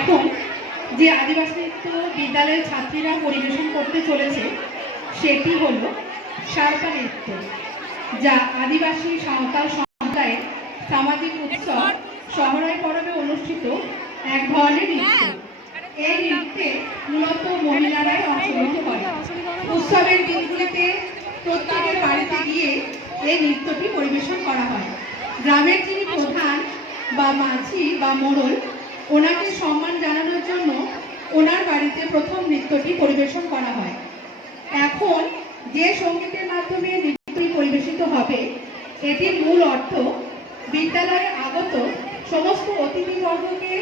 এখন যে আদিবাসী নৃত্য বিদ্যালয়ের ছাত্রীরা পরিবেশন করতে চলেছে সেটি হলো সারপা নৃত্য, যা আদিবাসী সাঁওতাল সম্প্রদায়ের সামাজিক উৎসব সহরাই পরবে অনুষ্ঠিত এক ধরনের নৃত্য। এই নৃত্যে মূলত মহিলারাই অংশগ্রহণ করে। উৎসবের দিনগুলিতে প্রত্যেকের বাড়িতে গিয়ে এই নৃত্যটি পরিবেশন করা হয়। গ্রামের যিনি প্রধান বা মাঝি বা মোড়ল, ওনাকে সম্মান জানানোর জন্য ওনার বাড়িতে প্রথম নৃত্যটি পরিবেশন করা হয়। এখন যে সঙ্গীতের মাধ্যমে নৃত্যটি পরিবেশিত হবে, এটির মূল অর্থ বিদ্যালয়ে আগত সমস্ত অতিথিবর্গকে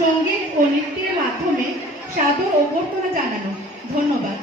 সঙ্গীত ও নৃত্যের মাধ্যমে সাদর অভ্যর্থনা জানানো। ধন্যবাদ।